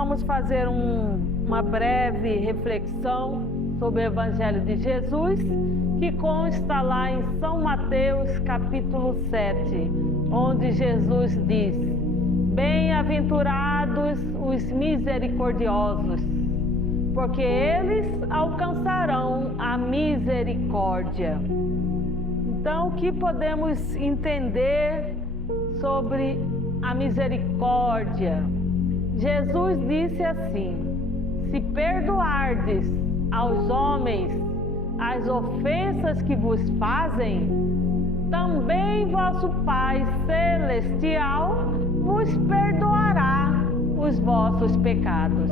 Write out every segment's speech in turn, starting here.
vamos fazer uma breve reflexão sobre o Evangelho de Jesus, que consta lá em São Mateus, capítulo 7, onde Jesus diz: Bem-aventurados os misericordiosos, porque eles alcançarão a misericórdia. Então, o que podemos entender sobre a misericórdia? Jesus disse assim: se perdoardes aos homens as ofensas que vos fazem, também vosso Pai Celestial vos perdoará os vossos pecados.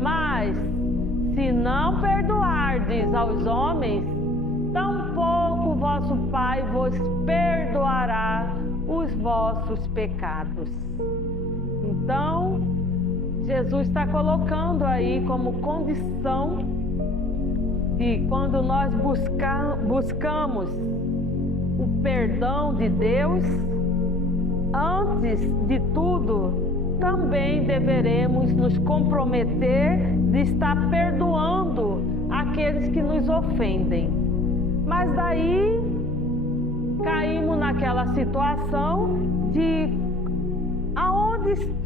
Mas, se não perdoardes aos homens, tampouco vosso Pai vos perdoará os vossos pecados. Então, Jesus está colocando aí como condição de quando nós buscamos o perdão de Deus, antes de tudo, também deveremos nos comprometer de estar perdoando aqueles que nos ofendem. Mas daí caímos naquela situação de aonde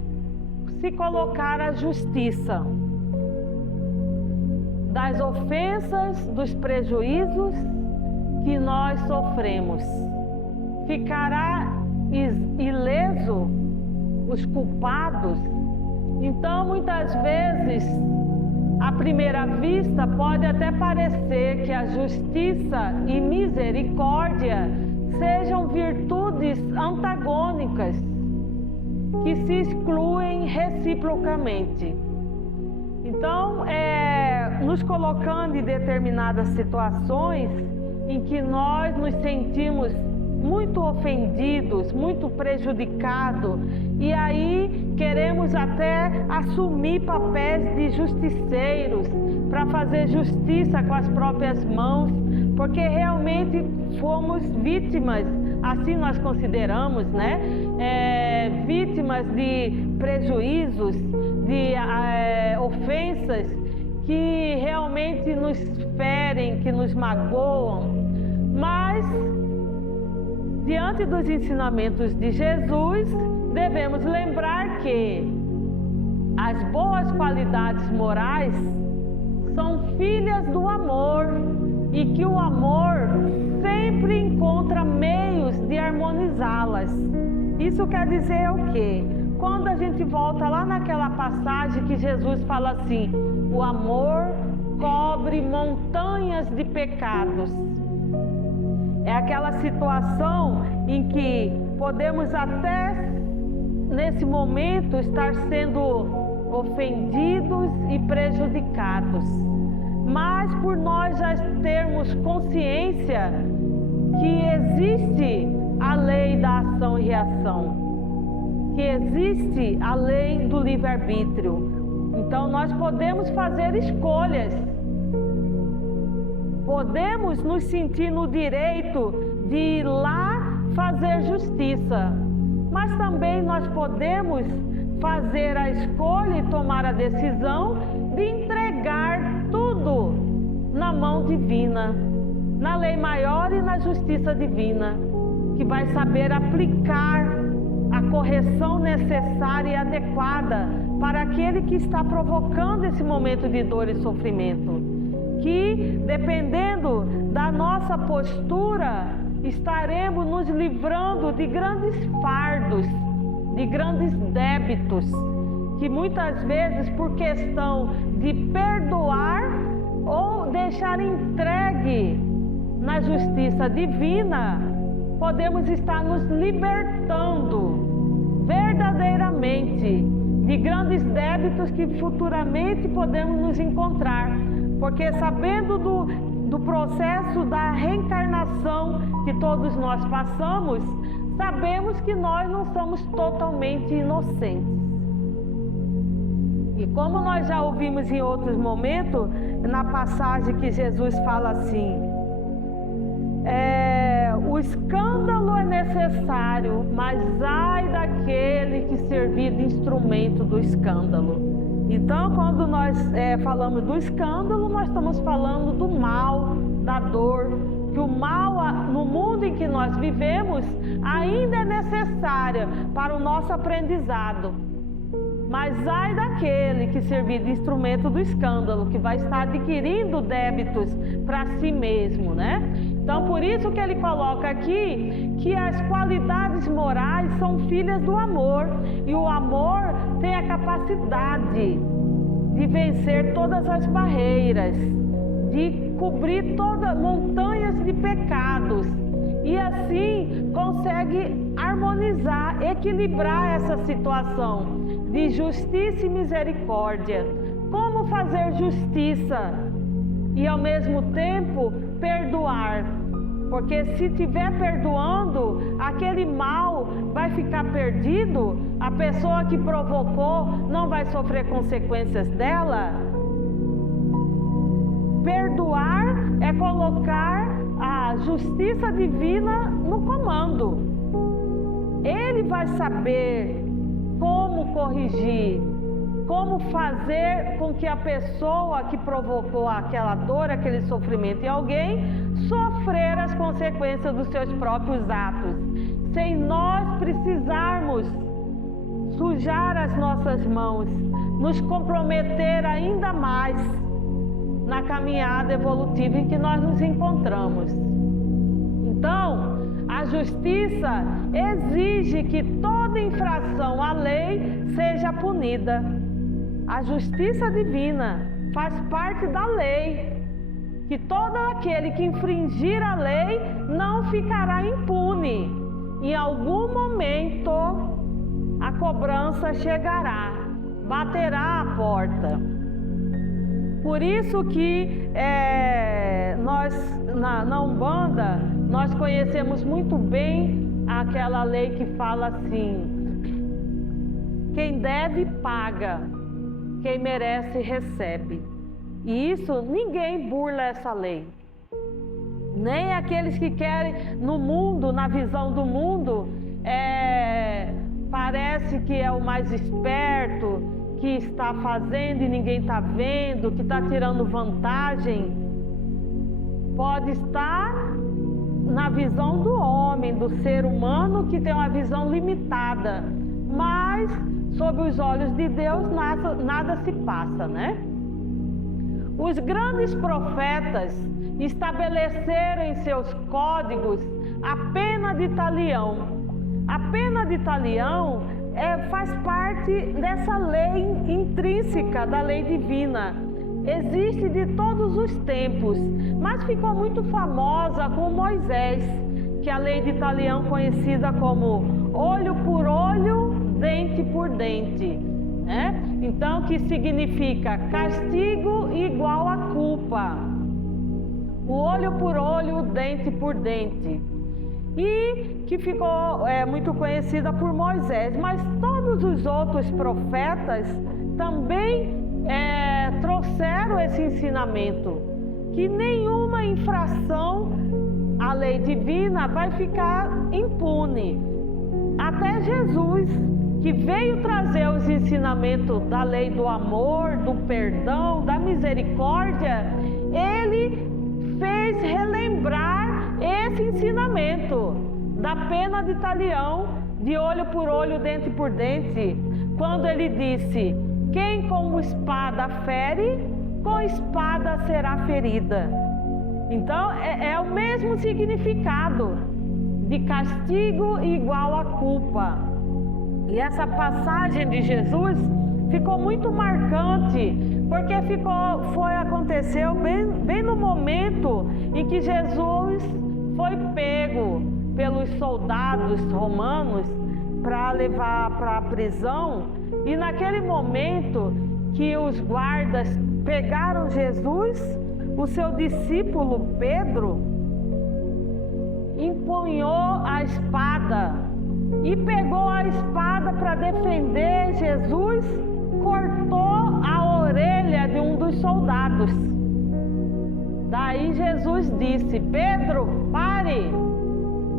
se colocar a justiça das ofensas, dos prejuízos que nós sofremos. Ficará ileso os culpados? Então, muitas vezes, à primeira vista, pode até parecer que a justiça e misericórdia sejam virtudes antagônicas, que se excluem reciprocamente. Então, nos colocando em determinadas situações em que nós nos sentimos muito ofendidos, muito prejudicados, e aí queremos até assumir papéis de justiceiros para fazer justiça com as próprias mãos, porque realmente fomos vítimas, assim nós consideramos, né? Vítimas de prejuízos, de ofensas que realmente nos ferem, que nos magoam. Mas, diante dos ensinamentos de Jesus, devemos lembrar que as boas qualidades morais são filhas do amor e que o amor sempre encontra meios de harmonizá-las. Isso quer dizer o quê? Quando a gente volta lá naquela passagem que Jesus fala assim: o amor cobre montanhas de pecados. É aquela situação em que podemos até, nesse momento, estar sendo ofendidos e prejudicados. Mas por nós já termos consciência que existe a lei da ação e reação, que existe a lei do livre-arbítrio. Então nós podemos fazer escolhas. Podemos nos sentir no direito de ir lá fazer justiça, mas também nós podemos fazer a escolha e tomar a decisão de entregar tudo na mão divina, na lei maior e na justiça divina, que vai saber aplicar a correção necessária e adequada para aquele que está provocando esse momento de dor e sofrimento. Que, dependendo da nossa postura, estaremos nos livrando de grandes fardos, de grandes débitos, que muitas vezes, por questão de perdoar ou deixar entregue na justiça divina, podemos estar nos libertando verdadeiramente de grandes débitos que futuramente podemos nos encontrar. Porque sabendo do processo da reencarnação que todos nós passamos, sabemos que nós não somos totalmente inocentes. E como nós já ouvimos em outros momentos, na passagem que Jesus fala assim: o escândalo é necessário, mas ai daquele que servir de instrumento do escândalo. Então, quando nós falamos do escândalo, nós estamos falando do mal, da dor, que o mal no mundo em que nós vivemos ainda é necessária para o nosso aprendizado. Mas ai daquele que servir de instrumento do escândalo, que vai estar adquirindo débitos para si mesmo, né? Então, por isso que ele coloca aqui que as qualidades morais são filhas do amor. E o amor tem a capacidade de vencer todas as barreiras, de cobrir todas montanhas de pecados. E assim consegue harmonizar, equilibrar essa situação de justiça e misericórdia. Como fazer justiça e ao mesmo tempo perdoar? Porque se estiver perdoando, aquele mal vai ficar perdido, a pessoa que provocou não vai sofrer consequências dela. Perdoar é colocar a justiça divina no comando. Ele vai saber como corrigir, como fazer com que a pessoa que provocou aquela dor, aquele sofrimento em alguém, sofrer as consequências dos seus próprios atos, sem nós precisarmos sujar as nossas mãos, nos comprometer ainda mais na caminhada evolutiva em que nós nos encontramos. Então, a justiça exige que toda infração à lei seja punida. A justiça divina faz parte da lei, que todo aquele que infringir a lei não ficará impune. Em algum momento a cobrança chegará, baterá a porta. Por isso que nós, na Umbanda, nós conhecemos muito bem aquela lei que fala assim: quem deve, paga, quem merece, recebe. E isso, ninguém burla essa lei. Nem aqueles que querem, no mundo, na visão do mundo, parece que é o mais esperto, que está fazendo e ninguém está vendo, que está tirando vantagem. Pode estar na visão do homem, do ser humano, que tem uma visão limitada, mas sob os olhos de Deus nada se passa, né? Os grandes profetas estabeleceram em seus códigos a pena de talião. A pena de talião faz parte dessa lei intrínseca da lei divina. Existe de todos os tempos, mas ficou muito famosa com Moisés, que é a lei de talião conhecida como olho por olho, dente por dente, né? Então, que significa castigo igual a culpa. O olho por olho, o dente por dente. E que ficou muito conhecida por Moisés, mas todos os outros profetas também trouxeram esse ensinamento, que nenhuma infração à lei divina vai ficar impune. Até Jesus, que veio trazer os ensinamentos da lei do amor, do perdão, da misericórdia, ele fez relembrar esse ensinamento da pena de talião, de olho por olho, dente por dente, quando ele disse: quem com espada fere, com espada será ferida. Então é o mesmo significado de castigo igual a culpa. E essa passagem de Jesus ficou muito marcante, porque aconteceu bem no momento em que Jesus foi pego pelos soldados romanos para levar para a prisão. E naquele momento que os guardas pegaram Jesus, o seu discípulo Pedro empunhou a espada e pegou a espada para defender Jesus, cortou a orelha de um dos soldados. Daí Jesus disse: Pedro, pare!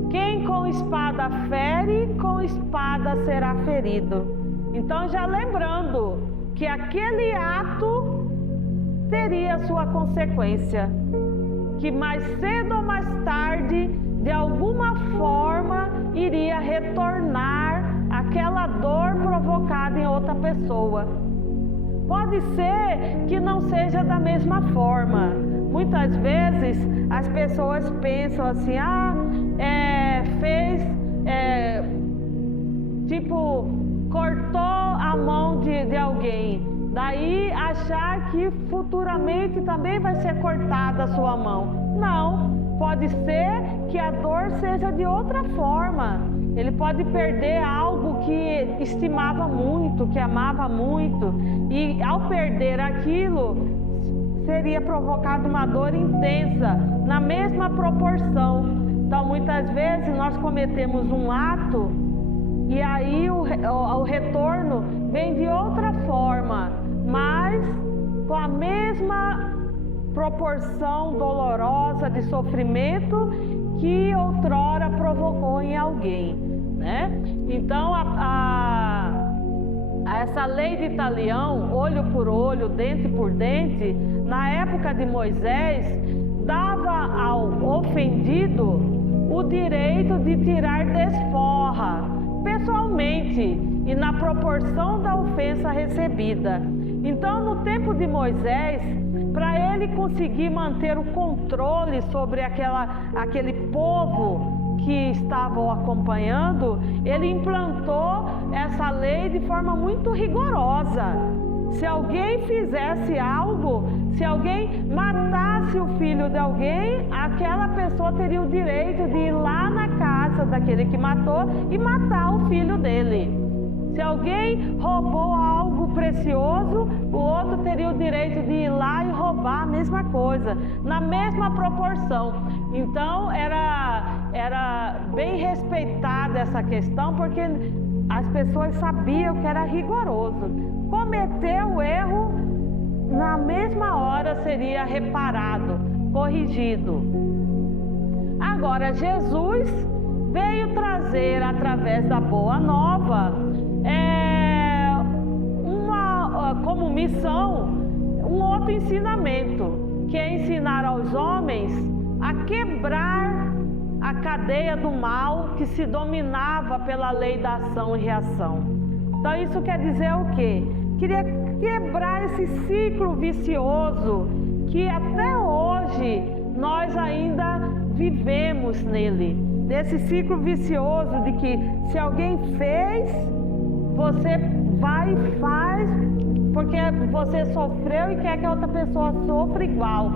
Quem com espada fere, com espada será ferido. Então, já lembrando que aquele ato teria sua consequência, que mais cedo ou mais tarde, de alguma forma, iria retornar aquela dor provocada em outra pessoa. Pode ser que não seja da mesma forma. Muitas vezes as pessoas pensam assim, cortou a mão de alguém. Daí achar que futuramente também vai ser cortada a sua mão. Não, pode ser que a dor seja de outra forma. Ele pode perder algo que estimava muito, que amava muito, e ao perder aquilo, seria provocada uma dor intensa, na mesma proporção. Então, muitas vezes nós cometemos um ato e aí o retorno vem de outra forma, mas com a mesma proporção dolorosa de sofrimento que outrora provocou em alguém, né? Então, essa lei de talião, olho por olho, dente por dente, na época de Moisés, dava ao ofendido o direito de tirar desforra, pessoalmente e na proporção da ofensa recebida. Então, no tempo de Moisés, para ele conseguir manter o controle sobre aquele povo que estava o acompanhando, ele implantou essa lei de forma muito rigorosa. Se alguém fizesse algo, se alguém matasse o filho de alguém, aquela pessoa teria o direito de ir lá na casa daquele que matou e matar o filho dele. Se alguém roubou algo precioso, o outro teria o direito de ir lá e roubar a mesma coisa, na mesma proporção. Então, era bem respeitada essa questão, porque as pessoas sabiam que era rigoroso. Cometeu o erro, na mesma hora seria reparado, corrigido. Agora, Jesus veio trazer, através da Boa Nova, como missão, um outro ensinamento, que é ensinar aos homens a quebrar a cadeia do mal que se dominava pela lei da ação e reação. Então, isso quer dizer o quê? Queria quebrar esse ciclo vicioso que até hoje nós ainda vivemos nele. Desse ciclo vicioso de que se alguém fez, você vai e faz porque você sofreu e quer que a outra pessoa sofra igual.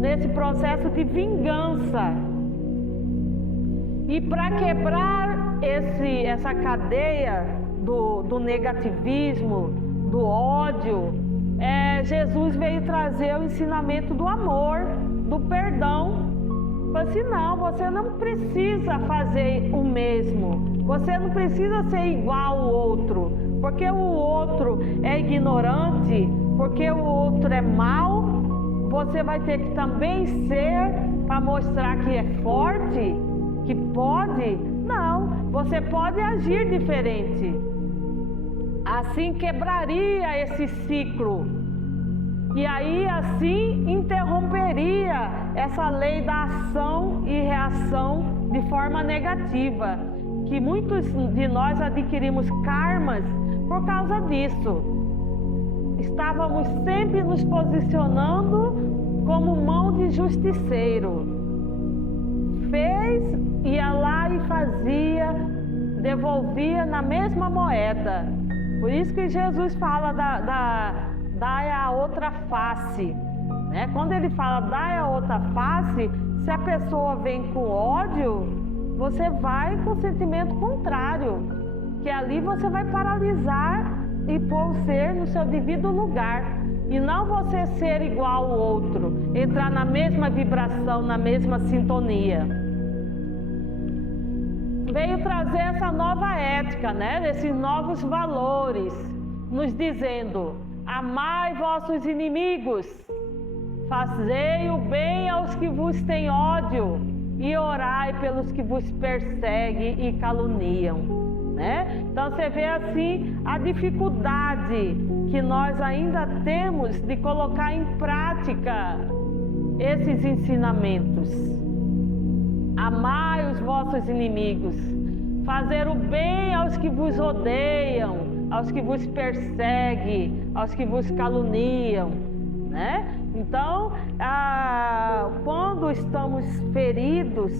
Nesse processo de vingança. E para quebrar essa cadeia do negativismo, do ódio, Jesus veio trazer o ensinamento do amor, do perdão. Falei assim, não, você não precisa fazer o mesmo. Você não precisa ser igual ao outro. Porque o outro é ignorante, porque o outro é mau, você vai ter que também ser para mostrar que é forte, que pode. Não, você pode agir diferente. Assim quebraria esse ciclo. E aí assim interromperia essa lei da ação e reação de forma negativa. Que muitos de nós adquirimos karmas por causa disso. Estávamos sempre nos posicionando como mão de justiceiro. Fez, ia lá e fazia, devolvia na mesma moeda. Por isso que Jesus fala dai a outra face. Né? Quando ele fala dai a outra face, se a pessoa vem com ódio, você vai com o sentimento contrário. Que ali você vai paralisar e pôr o ser no seu devido lugar. E não você ser igual ao outro, entrar na mesma vibração, na mesma sintonia. Veio trazer essa nova ética, né? Esses novos valores, nos dizendo: amai vossos inimigos, fazei o bem aos que vos têm ódio e orai pelos que vos perseguem e caluniam. né? Então você vê assim a dificuldade que nós ainda temos de colocar em prática esses ensinamentos. Amai os vossos inimigos, fazer o bem aos que vos odeiam, aos que vos perseguem, aos que vos caluniam, né? Então, quando estamos feridos,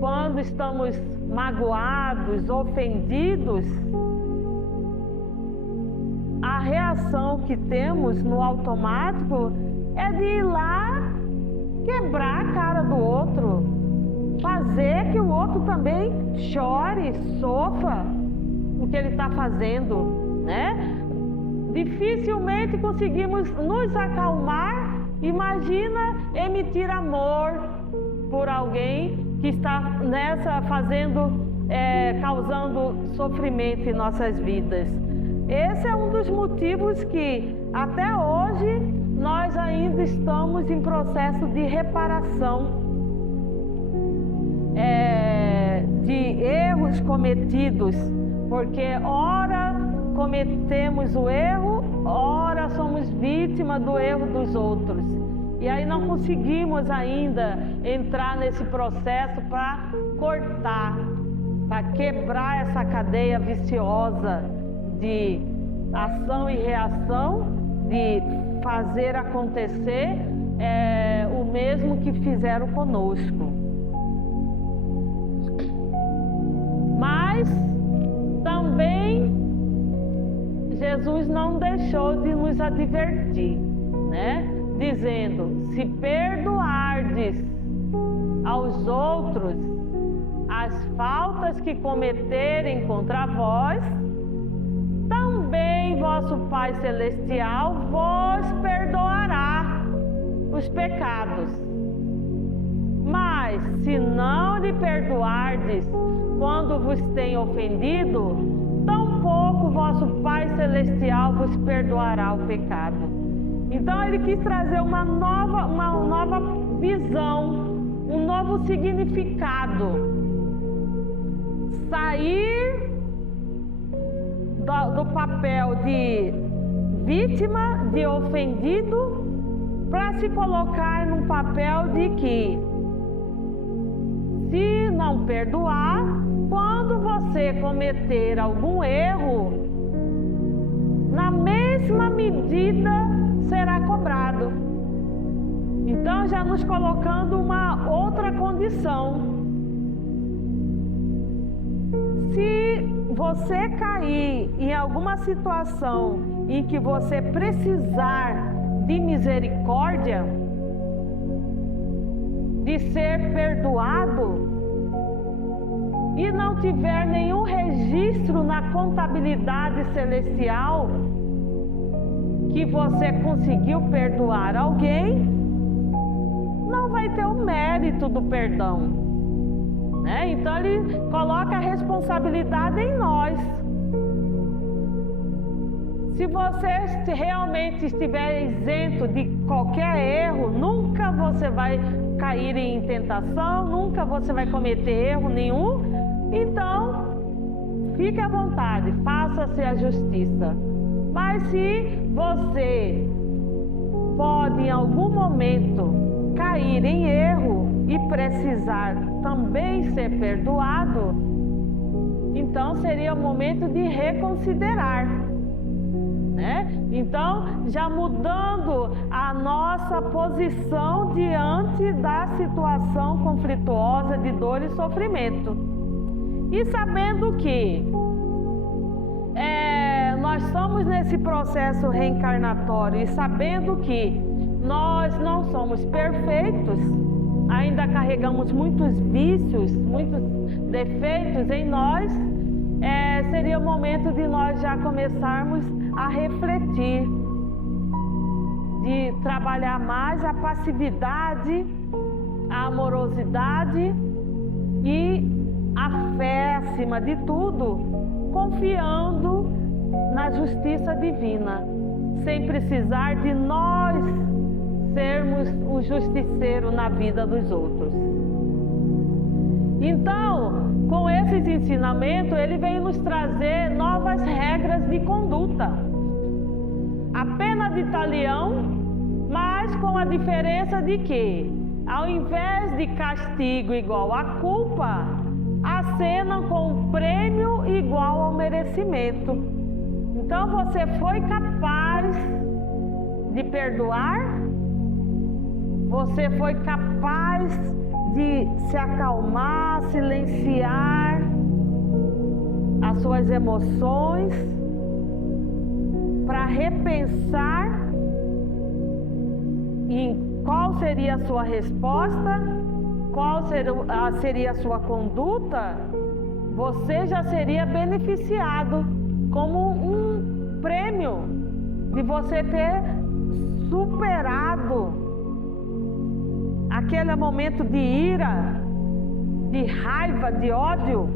quando estamos magoados, ofendidos, a reação que temos no automático é de ir lá quebrar a cara do outro, fazer que o outro também chore, sofra o que ele está fazendo, né? Dificilmente conseguimos nos acalmar. Imagina emitir amor por alguém que está causando sofrimento em nossas vidas. Esse é um dos motivos que até hoje nós ainda estamos em processo de reparação de erros cometidos, porque ora cometemos o erro, ora somos vítima do erro dos outros. E aí não conseguimos ainda entrar nesse processo para cortar, para quebrar essa cadeia viciosa de ação e reação, de fazer acontecer o mesmo que fizeram conosco. Mas também Jesus não deixou de nos advertir, né? Dizendo: se perdoardes aos outros as faltas que cometerem contra vós, também vosso Pai Celestial vos perdoará os pecados. Mas se não lhe perdoardes quando vos tem ofendido, tampouco vosso Pai Celestial vos perdoará o pecado. Então ele quis trazer uma nova visão, um novo significado. Sair do papel de vítima, de ofendido, para se colocar num papel de que, se não perdoar, quando você cometer algum erro, na mesma medida será cobrado. Então, já nos colocando uma outra condição. Se você cair em alguma situação em que você precisar de misericórdia, de ser perdoado, e não tiver nenhum registro na contabilidade celestial que você conseguiu perdoar alguém, não vai ter o mérito do perdão, né? Então ele coloca a responsabilidade em nós. Se você realmente estiver isento de qualquer erro, nunca você vai cair em tentação, nunca você vai cometer erro nenhum. Então, fique à vontade, faça-se a justiça. Mas se você pode em algum momento cair em erro e precisar também ser perdoado, então seria o momento de reconsiderar, né? Então, já mudando a nossa posição diante da situação conflituosa de dor e sofrimento. E sabendo que nós estamos nesse processo reencarnatório e sabendo que nós não somos perfeitos, ainda carregamos muitos vícios, muitos defeitos em nós, seria o momento de nós já começarmos a refletir, de trabalhar mais a passividade, a amorosidade e a fé acima de tudo, confiando na justiça divina, sem precisar de nós sermos o justiceiro na vida dos outros. Então, com esses esse ensinamento, ele veio nos trazer novas regras de conduta. A pena de talião, mas com a diferença de que, ao invés de castigo igual à culpa, acenam com um prêmio igual ao merecimento. Então você foi capaz de perdoar? Você foi capaz de se acalmar, silenciar as suas emoções para repensar em qual seria a sua resposta, qual seria a sua conduta? Você já seria beneficiado como um prêmio de você ter superado aquele momento de ira, de raiva, de ódio,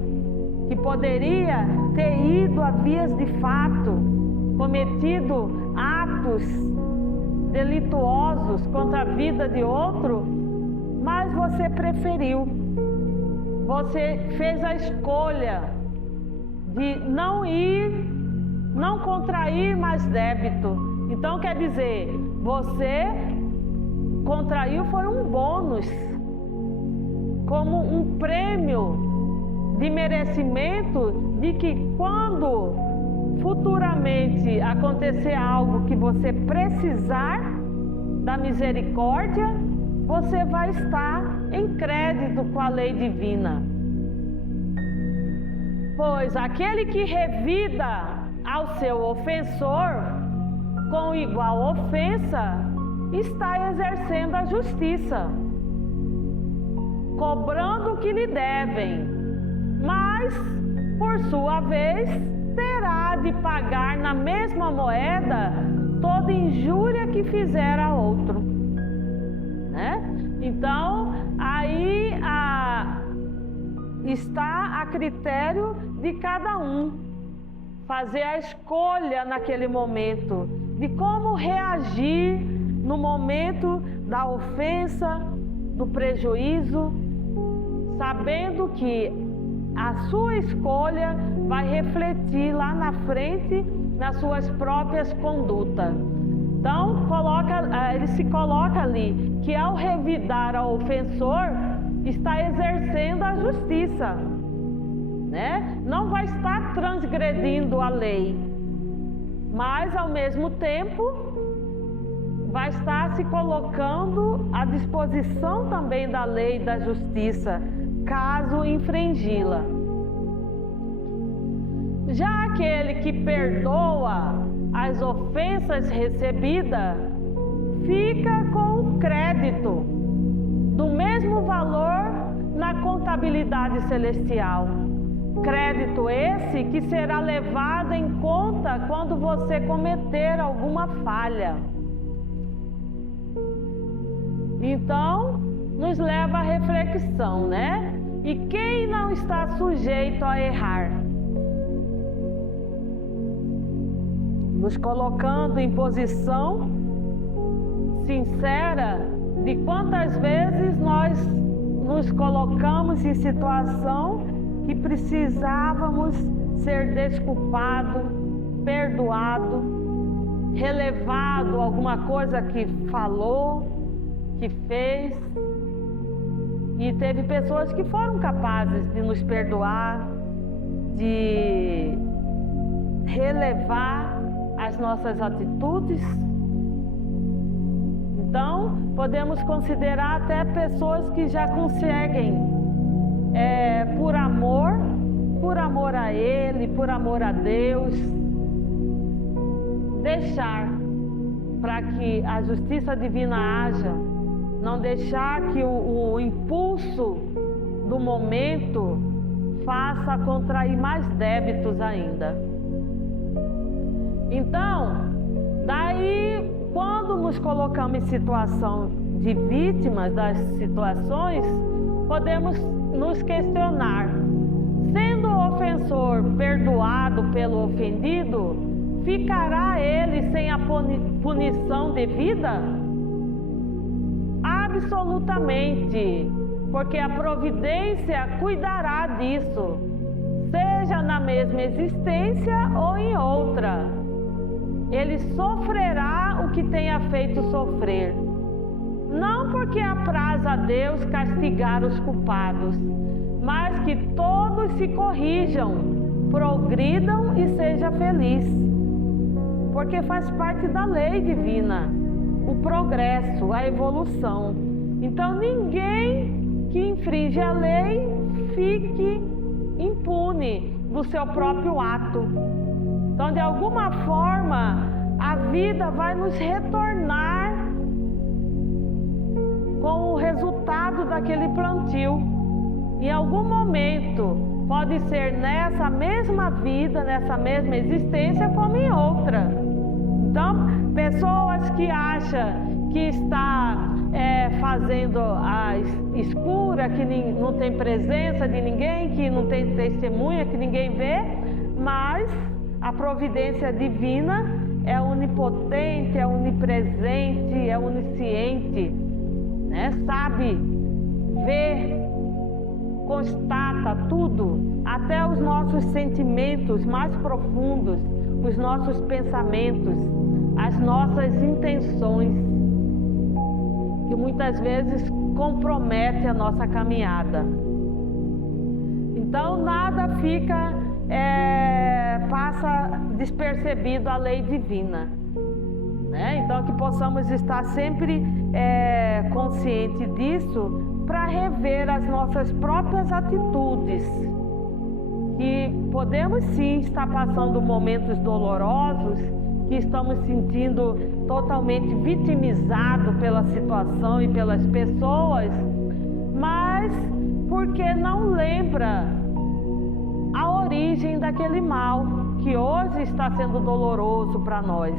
que poderia ter ido a vias de fato, cometido atos delituosos contra a vida de outro, mas você preferiu. Você fez a escolha de não contrair mais débito. Então quer dizer, você contraiu foi um bônus, como um prêmio de merecimento de que quando futuramente acontecer algo que você precisar da misericórdia, você vai estar em crédito com a lei divina. Pois aquele que revida ao seu ofensor com igual ofensa, está exercendo a justiça, cobrando o que lhe devem, mas, por sua vez, terá de pagar na mesma moeda toda injúria que fizer a outro. Né? Então, aí está a critério de cada um fazer a escolha naquele momento de como reagir no momento da ofensa, do prejuízo, sabendo que a sua escolha vai refletir lá na frente nas suas próprias condutas. Então, ele se coloca ali que ao revidar ao ofensor, está exercendo a justiça, né? Não vai estar transgredindo a lei, mas ao mesmo tempo vai estar se colocando à disposição também da lei e da justiça, caso infringi-la. Já aquele que perdoa as ofensas recebidas, fica com o crédito do mesmo valor na contabilidade celestial. Crédito esse que será levado em conta quando você cometer alguma falha. Então, nos leva à reflexão, né? E quem não está sujeito a errar? Nos colocando em posição sincera de quantas vezes nós nos colocamos em situação que precisávamos ser desculpado, perdoado, relevado alguma coisa que falou, que fez. E teve pessoas que foram capazes de nos perdoar, de relevar as nossas atitudes. Então, podemos considerar até pessoas que já conseguem, por amor a Ele, por amor a Deus, deixar para que a justiça divina haja, não deixar que o impulso do momento faça contrair mais débitos ainda. Então, daí, quando nos colocamos em situação de vítimas das situações, podemos nos questionar: sendo o ofensor perdoado pelo ofendido, ficará ele sem a punição devida? Absolutamente, porque a providência cuidará disso. mesma existência ou em outra. Ele sofrerá o que tenha feito sofrer. Não porque apraz a Deus castigar os culpados, mas que todos se corrijam, progridam e seja feliz. Porque faz parte da lei divina, o progresso, a evolução. Então ninguém que infringe a lei fique impune do seu próprio ato. Então, de alguma forma, a vida vai nos retornar com o resultado daquele plantio. Em algum momento, pode ser nessa mesma vida, nessa mesma existência, como em outra. Então, pessoas que acham que está fazendo a escura, que não tem presença de ninguém, que não tem testemunha, que ninguém vê, mas a providência divina é onipotente, é onipresente, é onisciente, né? Sabe, vê, constata tudo, até os nossos sentimentos mais profundos, os nossos pensamentos, as nossas intenções, que muitas vezes comprometem a nossa caminhada. Então nada passa despercebido a lei divina, né? Então que possamos estar sempre conscientes disso, para rever as nossas próprias atitudes, que podemos sim estar passando momentos dolorosos, que estamos sentindo totalmente vitimizados pela situação e pelas pessoas, mas porque não lembra a origem daquele mal que hoje está sendo doloroso para nós.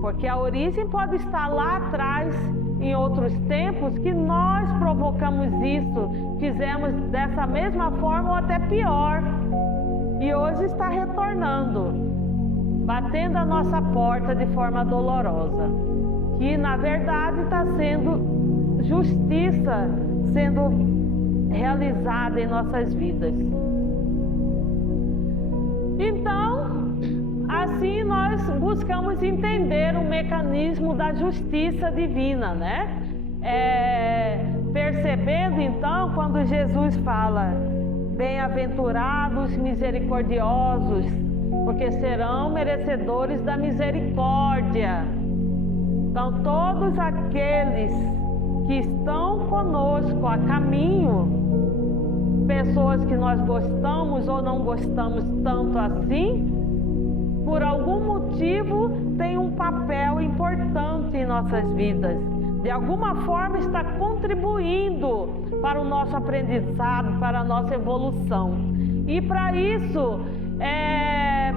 Porque a origem pode estar lá atrás, em outros tempos, que nós provocamos isso, fizemos dessa mesma forma ou até pior. E hoje está retornando, batendo a nossa porta de forma dolorosa. Que na verdade está sendo justiça sendo realizada em nossas vidas. Então, assim nós buscamos entender o mecanismo da justiça divina, né? Percebendo então, quando Jesus fala: bem-aventurados misericordiosos, porque serão merecedores da misericórdia. Então, todos aqueles que estão conosco a caminho, pessoas que nós gostamos ou não gostamos tanto assim, por algum motivo tem um papel importante em nossas vidas. De alguma forma está contribuindo para o nosso aprendizado, para a nossa evolução. E para isso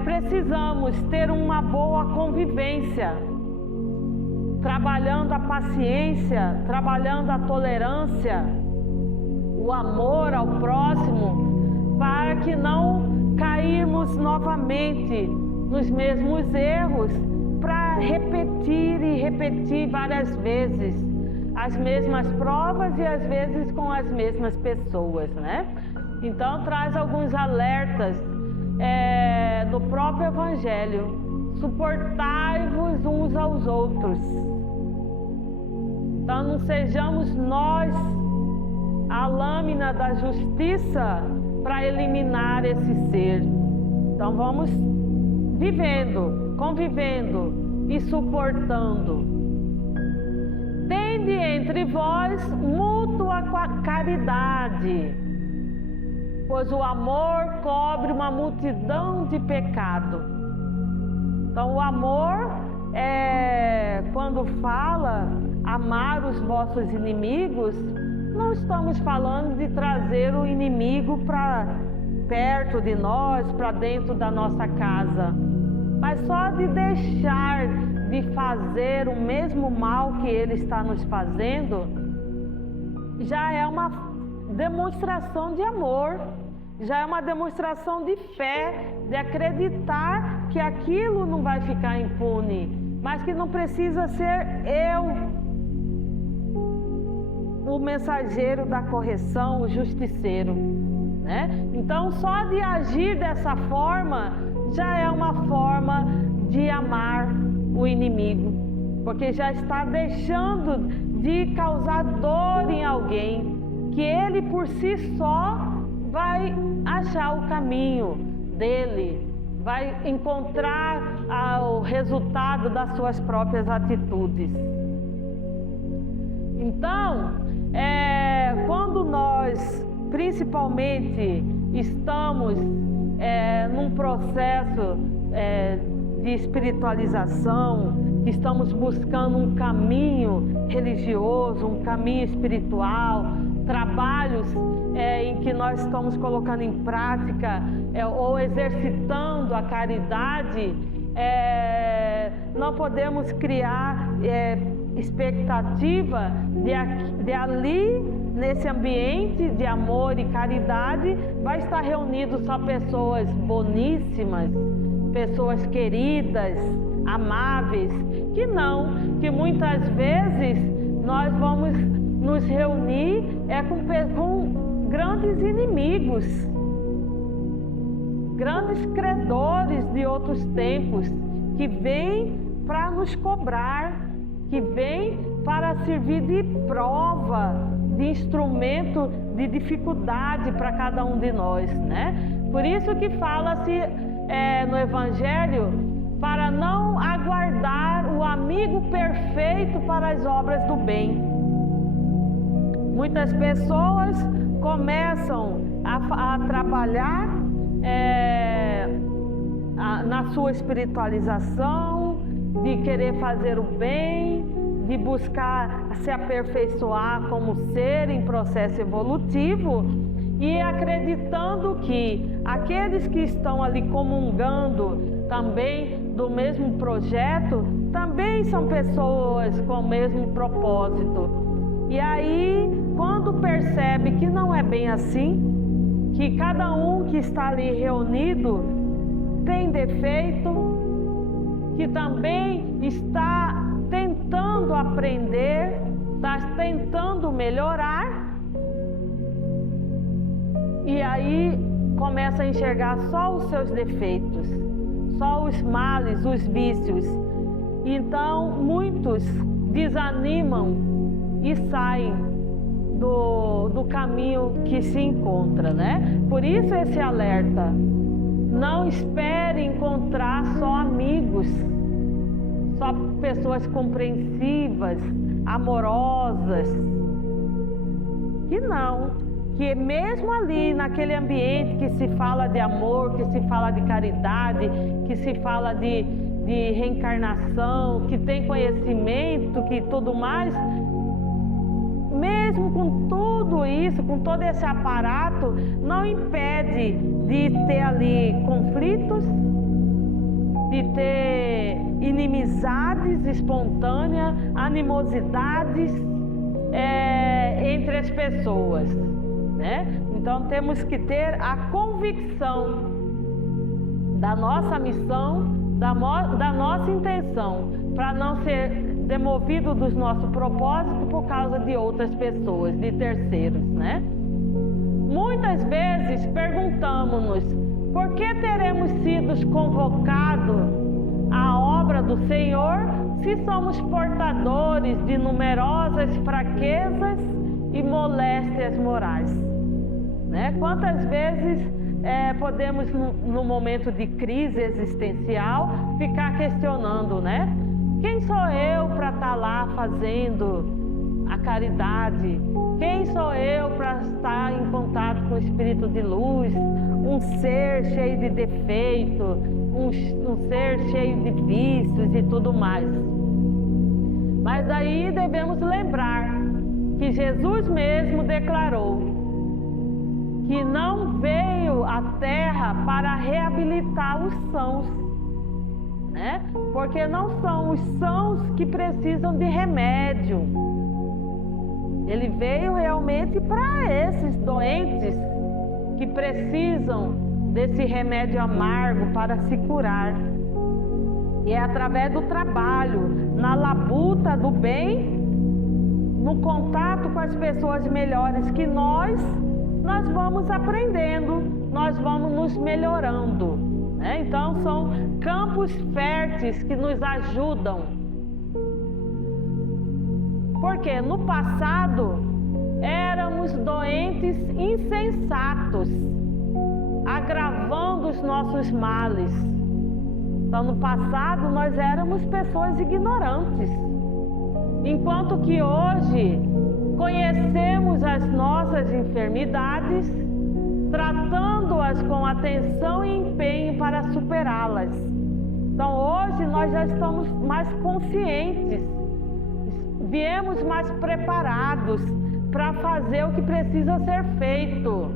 precisamos ter uma boa convivência, trabalhando a paciência, trabalhando a tolerância, o amor ao próximo, para que não cairmos novamente nos mesmos erros, para repetir e repetir várias vezes as mesmas provas e às vezes com as mesmas pessoas, né? Então traz alguns alertas do próprio Evangelho: suportai-vos uns aos outros. Então não sejamos nós a lâmina da justiça para eliminar esse ser. Então vamos vivendo, convivendo e suportando. Tende entre vós mútua caridade, pois o amor cobre uma multidão de pecado. Então o amor quando fala amar os vossos inimigos, não estamos falando de trazer o inimigo para perto de nós, para dentro da nossa casa, mas só de deixar de fazer o mesmo mal que ele está nos fazendo, já é uma demonstração de amor, já é uma demonstração de fé, de acreditar que aquilo não vai ficar impune, mas que não precisa ser eu o mensageiro da correção, o justiceiro. né? Então, só de agir dessa forma já é uma forma de amar o inimigo, porque já está deixando de causar dor em alguém, que ele por si só vai achar o caminho dele, vai encontrar o resultado das suas próprias atitudes. Então, quando nós principalmente estamos num processo de espiritualização, que estamos buscando um caminho religioso, um caminho espiritual, trabalhos em que nós estamos colocando em prática ou exercitando a caridade, não podemos criar expectativa de ali, nesse ambiente de amor e caridade, vai estar reunido só pessoas boníssimas, pessoas queridas, amáveis, que muitas vezes nós vamos nos reunir com grandes inimigos, grandes credores de outros tempos, que vêm para nos cobrar, que vêm para servir de prova, de instrumento de dificuldade para cada um de nós, né? Por isso que fala-se no Evangelho para não aguardar o amigo perfeito para as obras do bem. Muitas pessoas começam a trabalhar na sua espiritualização, de querer fazer o bem, de buscar se aperfeiçoar como ser em processo evolutivo, e acreditando que aqueles que estão ali comungando também do mesmo projeto, também são pessoas com o mesmo propósito. E aí, quando percebe que não é bem assim, que cada um que está ali reunido tem defeito, que também está tentando aprender, está tentando melhorar, e aí começa a enxergar só os seus defeitos, só os males, os vícios. Então muitos desanimam e saem do caminho que se encontra, né? Por isso esse alerta: não espere encontrar só amigos, só pessoas compreensivas, amorosas. Que mesmo ali naquele ambiente que se fala de amor, que se fala de caridade, que se fala de reencarnação, que tem conhecimento, que tudo mais, mesmo com tudo isso, com todo esse aparato, não impede de ter ali conflitos, de ter inimizades espontâneas, animosidades entre as pessoas, né? Então temos que ter a convicção da nossa missão, da nossa intenção, para não ser demovido dos nossos propósitos por causa de outras pessoas, de terceiros, né? Muitas vezes perguntamos-nos: por que teremos sido convocados à obra do Senhor se somos portadores de numerosas fraquezas e moléstias morais, né? Quantas vezes podemos, no momento de crise existencial, ficar questionando, né? Quem sou eu para estar lá fazendo a caridade? Quem sou eu para estar em contato com o Espírito de luz, um ser cheio de defeito, um ser cheio de vícios e tudo mais? Mas daí devemos lembrar que Jesus mesmo declarou que não veio à Terra para reabilitar os sãos, né? Porque não são os sãos que precisam de remédio. Ele veio realmente para esses doentes que precisam desse remédio amargo para se curar. E é através do trabalho, na labuta do bem, no contato com as pessoas melhores, que nós nós vamos aprendendo, nós vamos nos melhorando, né? Então são campos férteis que nos ajudam. Porque no passado éramos doentes insensatos, agravando os nossos males. Então no passado nós éramos pessoas ignorantes. Enquanto que hoje conhecemos as nossas enfermidades, tratando-as com atenção e empenho para superá-las. Então hoje nós já estamos mais conscientes, viemos mais preparados para fazer o que precisa ser feito,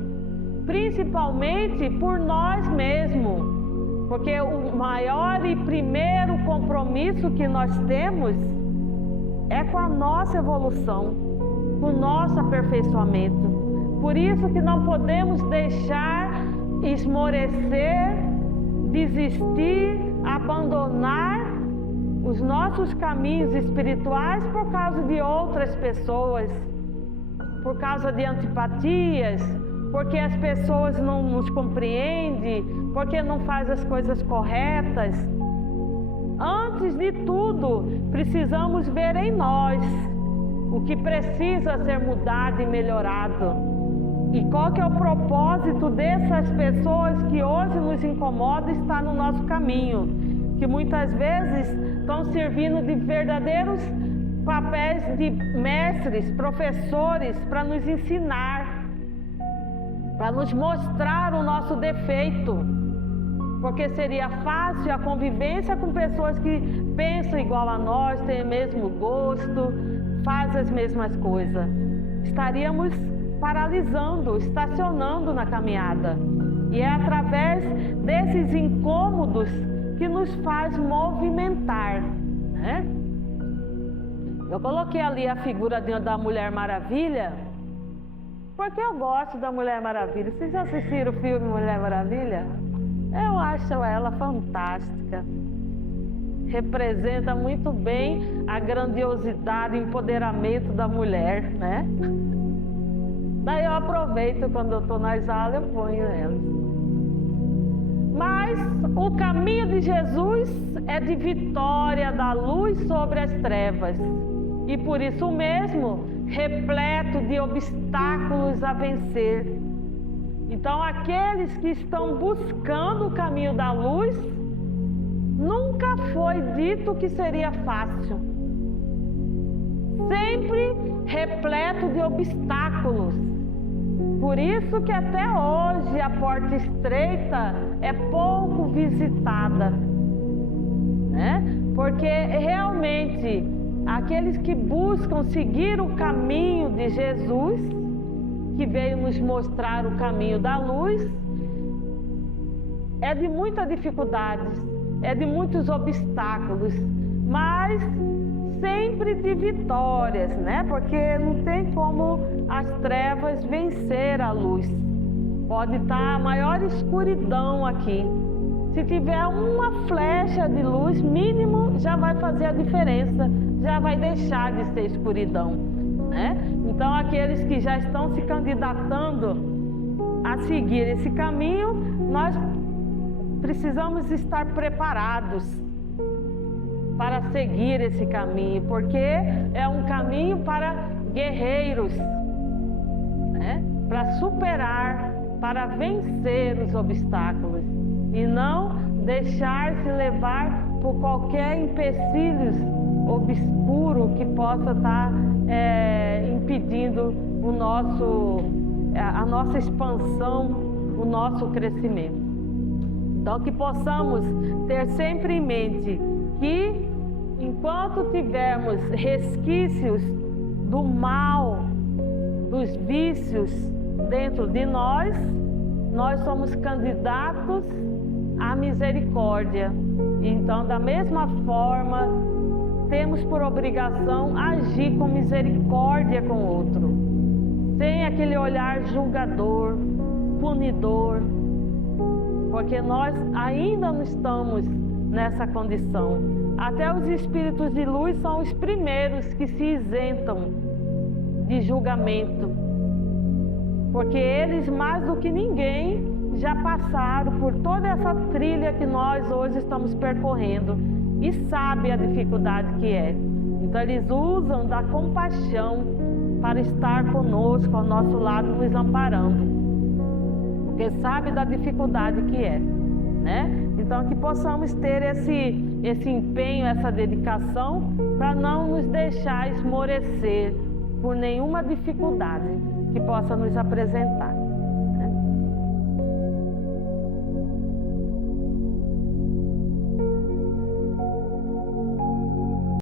principalmente por nós mesmos, porque o maior e primeiro compromisso que nós temos é com a nossa evolução, com o nosso aperfeiçoamento. Por isso que não podemos deixar esmorecer, desistir, abandonar os nossos caminhos espirituais por causa de outras pessoas, por causa de antipatias, porque as pessoas não nos compreendem, porque não fazem as coisas corretas. Antes de tudo, precisamos ver em nós o que precisa ser mudado e melhorado. E qual que é o propósito dessas pessoas que hoje nos incomodam e está no nosso caminho, que muitas vezes estão servindo de verdadeiros papéis de mestres, professores, para nos ensinar, para nos mostrar o nosso defeito, porque seria fácil a convivência com pessoas que pensam igual a nós, têm o mesmo gosto, fazem as mesmas coisas. Estaríamos paralisando, estacionando na caminhada. E é através desses incômodos que nos faz movimentar, né? Eu coloquei ali a figura da Mulher Maravilha, porque eu gosto da Mulher Maravilha. Vocês já assistiram o filme Mulher Maravilha? Eu acho ela fantástica. Representa muito bem a grandiosidade e empoderamento da mulher, né? Daí eu aproveito quando eu estou nas aulas, eu ponho elas. Mas o caminho de Jesus é de vitória da luz sobre as trevas. E por isso mesmo, repleto de obstáculos a vencer. Então, aqueles que estão buscando o caminho da luz, nunca foi dito que seria fácil. Sempre repleto de obstáculos. Por isso que até hoje a porta estreita é pouco visitada, né? Porque realmente aqueles que buscam seguir o caminho de Jesus, que veio nos mostrar o caminho da luz, é de muitas dificuldades, é de muitos obstáculos, mas sempre de vitórias, né? Porque não tem como as trevas vencer a luz. Pode estar a maior escuridão aqui. Se tiver uma flecha de luz, mínimo, já vai fazer a diferença, já vai deixar de ser escuridão, né? Então, aqueles que já estão se candidatando a seguir esse caminho, nós precisamos estar preparados para seguir esse caminho, porque é um caminho para guerreiros, né? Para superar, para vencer os obstáculos e não deixar-se levar por qualquer empecilho obscuro que possa estar impedindo a nossa expansão, o nosso crescimento. Então, que possamos ter sempre em mente que, enquanto tivermos resquícios do mal, dos vícios dentro de nós, nós somos candidatos à misericórdia. Então, da mesma forma, temos por obrigação agir com misericórdia com o outro, sem aquele olhar julgador, punidor, porque nós ainda não estamos nessa condição. Até os espíritos de luz são os primeiros que se isentam de julgamento, porque eles, mais do que ninguém, já passaram por toda essa trilha que nós hoje estamos percorrendo e sabem a dificuldade que é. Então eles usam da compaixão para estar conosco, ao nosso lado, nos amparando, porque sabe da dificuldade que é, né? Então que possamos ter esse empenho, essa dedicação, para não nos deixar esmorecer por nenhuma dificuldade que possa nos apresentar.